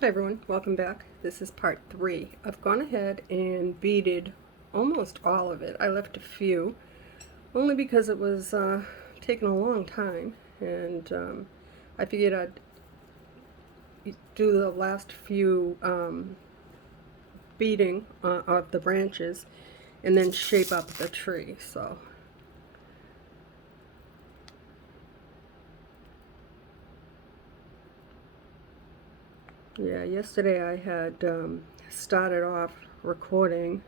Hi everyone, welcome back. This is part 3. I've gone ahead and beaded almost all of it. I left a few, only because it was taking a long time, and I figured I'd do the last few beading of the branches and then shape up the tree. So yeah, yesterday I had started off recording,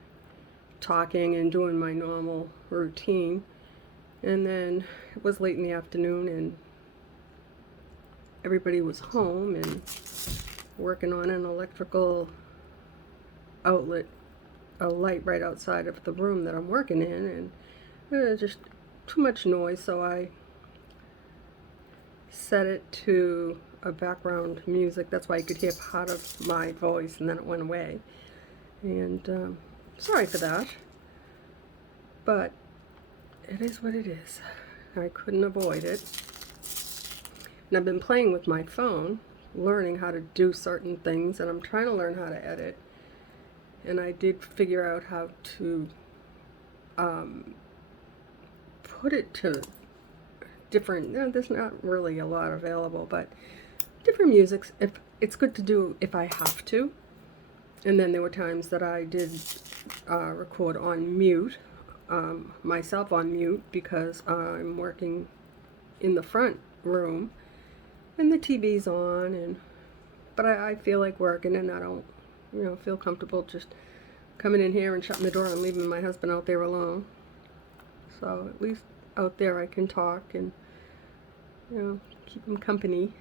talking and doing my normal routine, and then it was late in the afternoon and everybody was home and working on an electrical outlet, a light right outside of the room that I'm working in, and just too much noise, so I set it to a background music. That's why you could hear part of my voice, and then it went away. And sorry for that, but it is what it is. I couldn't avoid it. And I've been playing with my phone, learning how to do certain things, and I'm trying to learn how to edit. And I did figure out how to put it to different, there's not really a lot available, but different musics. If it's good to do if I have to. And then there were times that I did record on mute, myself on mute, because I'm working in the front room and the TV's on, and but I feel like working, and I don't feel comfortable just coming in here and shutting the door and leaving my husband out there alone. So at least out there I can talk and keep him company.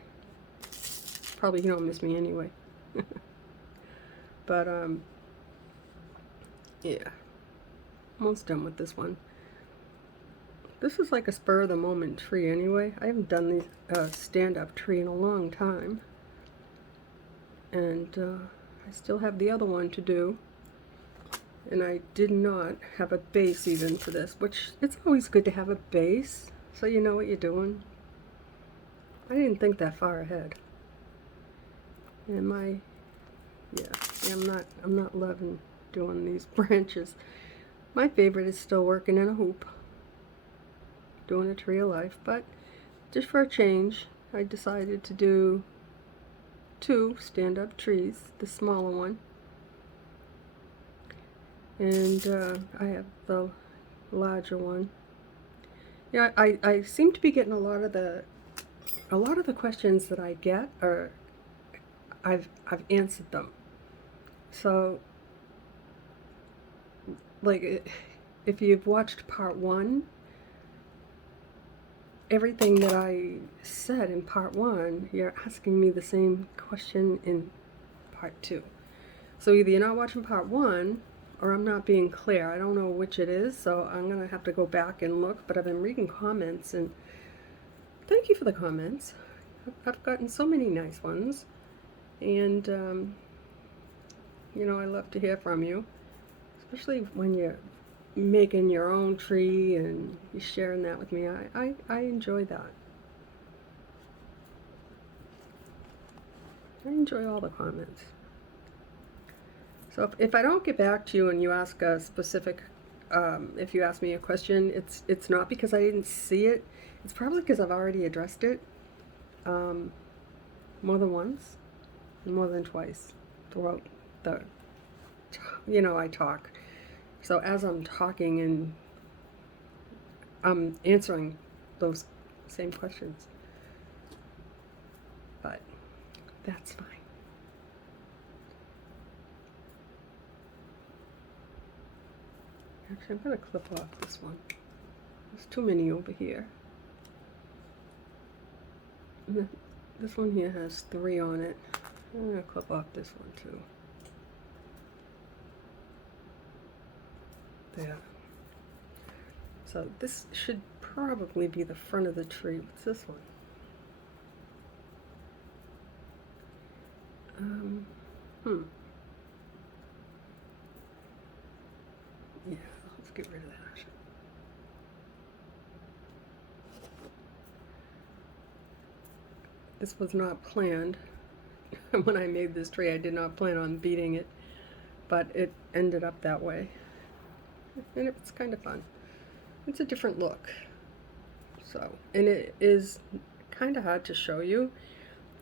Probably he don't miss me anyway. But yeah, almost done with this one. This is like a spur of the moment tree anyway. I haven't done these stand-up tree in a long time, and I still have the other one to do. And I did not have a base even for this, which it's always good to have a base so you know what you're doing. I didn't think that far ahead. And yeah, I'm not loving doing these branches. My favorite is still working in a hoop, doing a tree of life, but just for a change, I decided to do 2 stand-up trees, the smaller one. And I have the larger one. Yeah, I seem to be getting a lot of the questions that I get are I've answered them. So like if you've watched part 1, everything that I said in part 1, you're asking me the same question in part 2. So either you're not watching part 1 or I'm not being clear. I don't know which it is, so I'm going to have to go back and look, but I've been reading comments, and thank you for the comments. I've gotten so many nice ones, and I love to hear from you, especially when you're making your own tree and you're sharing that with me. I enjoy that. I enjoy all the comments. So if I don't get back to you and you ask a specific, if you ask me a question, it's not because I didn't see it. It's probably because I've already addressed it more than once, more than twice throughout the, I talk. So as I'm talking and I'm answering those same questions, but that's fine. Actually, I'm going to clip off this one. There's too many over here. This one here has 3 on it. I'm going to clip off this one too. There. So this should probably be the front of the tree. What's this one? Yeah, let's get rid of that. This was not planned When I made this tree, I did not plan on beating it, but it ended up that way. And it's kind of fun. It's a different look. So, and it is kind of hard to show you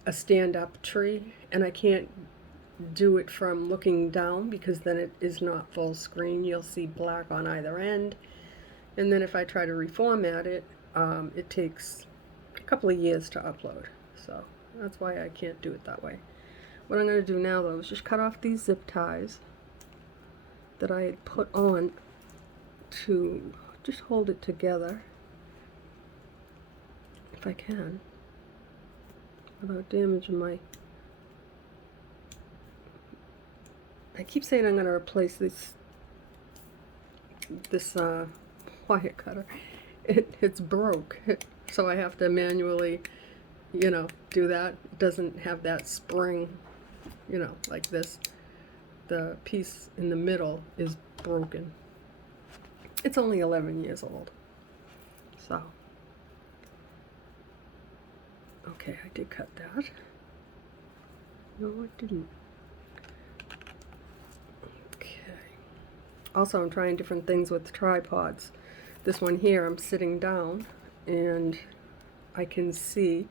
a stand-up tree, and I can't do it from looking down because then it is not full screen. You'll see black on either end, and then if I try to reformat it, it takes a couple of years to upload. So that's why I can't do it that way. What I'm going to do now, though, is just cut off these zip ties that I had put on to just hold it together, if I can, without damaging my... I keep saying I'm going to replace this wire cutter. It's broke, so I have to manually, you know, do that. It doesn't have that spring, you know, like this. The piece in the middle is broken. It's only 11 years old. So, okay, I did cut that. No, I didn't. Okay. Also, I'm trying different things with tripods. This one here, I'm sitting down and I can see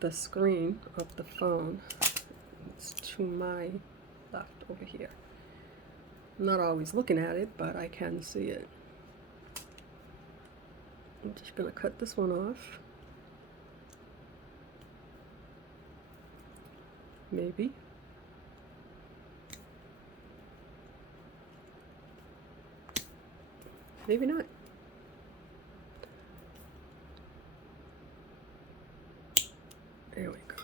the screen of the phone. It's to my left over here. I'm not always looking at it, but I can see it. I'm just going to cut this one off. Maybe. Maybe not. There we go.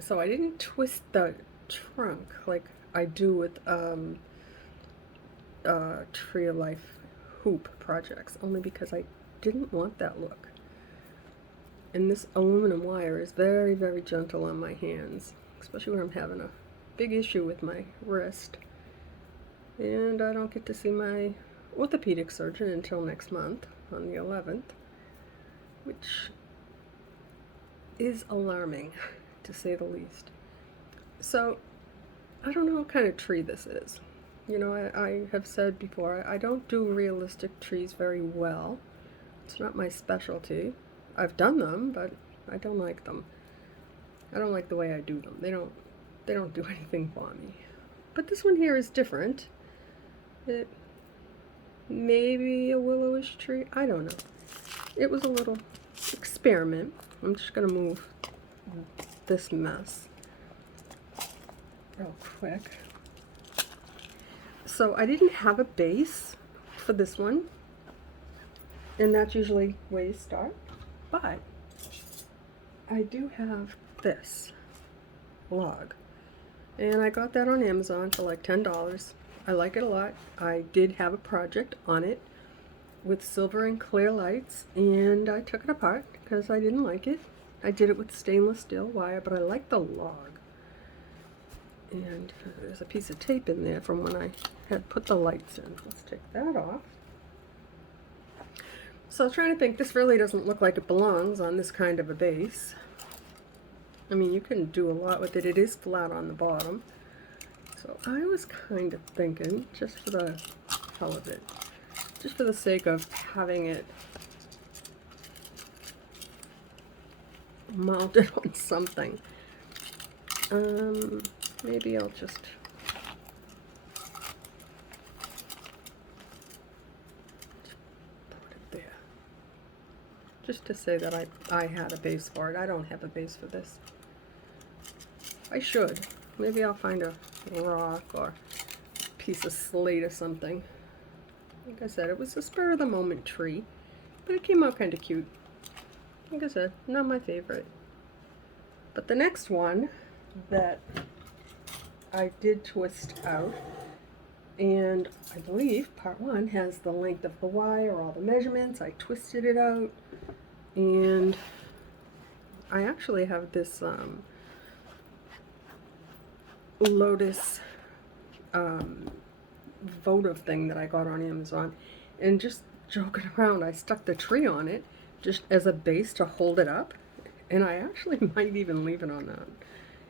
So I didn't twist the trunk like I do with Tree of Life hoop projects, only because I didn't want that look. And this aluminum wire is very, very gentle on my hands, especially when I'm having a big issue with my wrist. And I don't get to see my orthopedic surgeon until next month on the 11th, which is alarming, to say the least. So, I don't know what kind of tree this is. You know, I have said before, I don't do realistic trees very well. It's not my specialty. I've done them, but I don't like them. I don't like the way I do them. They don't do anything for me. But this one here is different. It may be a willowish tree. I don't know. It was a little experiment. I'm just going to move this mess real quick. So I didn't have a base for this one, and that's usually where you start, but I do have this log, and I got that on Amazon for like $10. I like it a lot. I did have a project on it with silver and clear lights, and I took it apart because I didn't like it. I did it with stainless steel wire, but I like the log. And there's a piece of tape in there from when I had put the lights in. Let's take that off. So I was trying to think, this really doesn't look like it belongs on this kind of a base. I mean, you can do a lot with it. It is flat on the bottom. So I was kind of thinking, just for the hell of it, just for the sake of having it mounted on something, maybe I'll just put it there, just to say that I had a base for it. I don't have a base for this. I should. Maybe I'll find a rock or a piece of slate or something. Like I said, it was a spur of the moment tree, but it came out kind of cute. Like I said, not my favorite. But the next one that I did twist out, and I believe part one has the length of the wire, all the measurements. I twisted it out, and I actually have this lotus votive thing that I got on Amazon, and just joking around, I stuck the tree on it just as a base to hold it up, And I actually might even leave it on that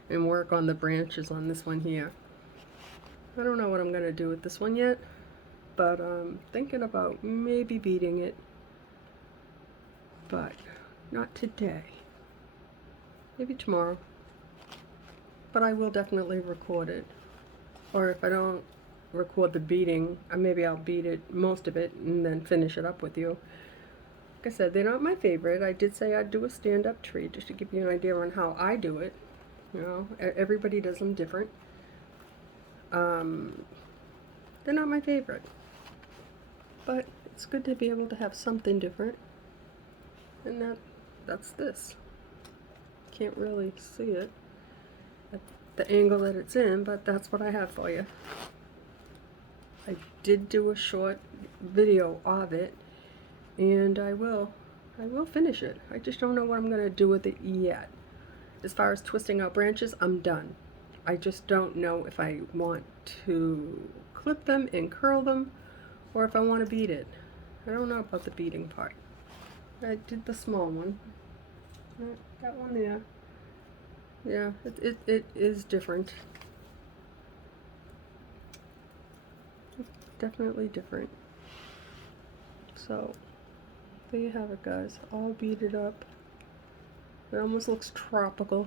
and work on the branches on this one here. I don't know what I'm going to do with this one yet, but I'm thinking about maybe beading it, but not today. Maybe tomorrow. But I will definitely record it. Or if I don't record the beading, maybe I'll bead it, most of it, and then finish it up with you. Like I said, they're not my favorite. I did say I'd do a stand-up tree just to give you an idea on how I do it. You know, everybody does them different. They're not my favorite. But it's good to be able to have something different. And that's this. Can't really see it at the angle that it's in, but that's what I have for you. I did do a short video of it, and I will finish it. I just don't know what I'm going to do with it yet. As far as twisting out branches, I'm done. I just don't know if I want to clip them and curl them, or if I want to bead it. I don't know about the beading part. I did the small one. That one there. Yeah, it is different. It's definitely different. So, there you have it, guys. All beaded up. It almost looks tropical.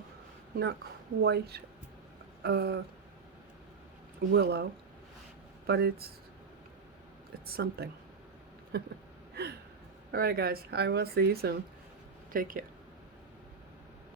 Not quite willow, but it's something. Alright guys, I will see you soon. Take care.